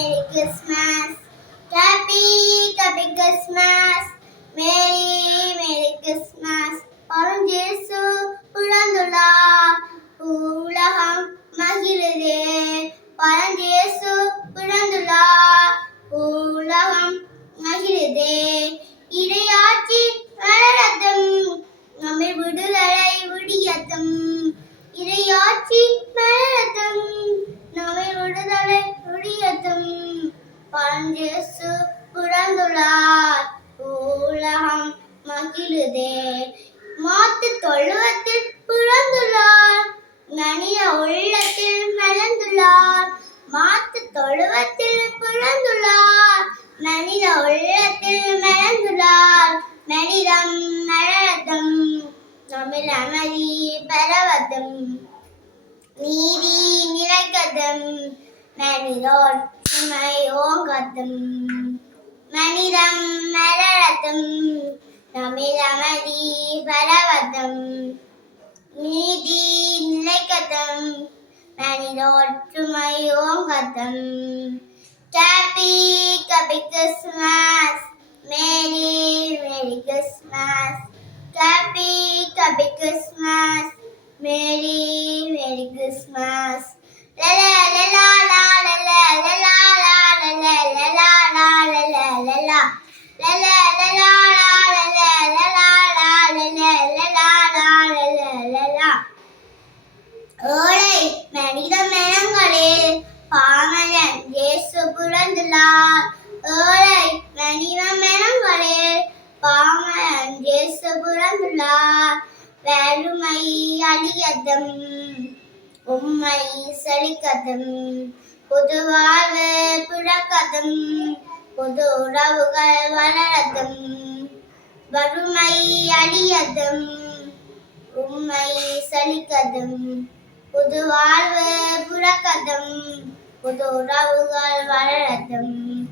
Merry Christmas Happy, happy Christmas. Merry, Merry Christmas. பரம் ஜேசு பிறந்துள்ளார் உலகம் மகிழ்ந்தது பரம் ஜேசு பிறந்துள்ளார் உலகம் மகிழ்ந்தது இடையாட்சி வளரதும் இயேசு பிறந்துள்ளார். உலகம் மகிழுதே. மாத்து தொழுவத்தில் பிறந்துள்ளார். மனித உள்ளத்தில் மலர்ந்துள்ளார் மாத்து தொழுவத்தில் பிறந்துள்ளார். மனித உள்ளத்தில் மலர்ந்துள்ளார் மனிதம் மலரதும் தமிழ் அமதி பரவதும் நீதி நிலைக்கட்டும் மனிதோர் சுமை ஓங்கதும். പർവതം നമിതമതി പർവതം നീതി നിലക്കഥം മനിതോറ്റുമയോം കഥം happy കപി Christmas merry merry Christmas happy കപി Christmas merry merry Christmas ஓலை மனித மனங்களில் பாமரன் இயேசு பிறந்துள்ளார். ஓலை மனித மனங்களில் பாமரன் இயேசு பிறந்துள்ளார். வெறுமை அழியதும் உம்மை செழிக்கதும் புது வாழ்வு புது உறவுகள் வளரதும் வறுமை அழியதும் உண்மை சலிக்கதும் புது வாழ்வு புறக்கதும் புது உறவுகள் வளரதும்.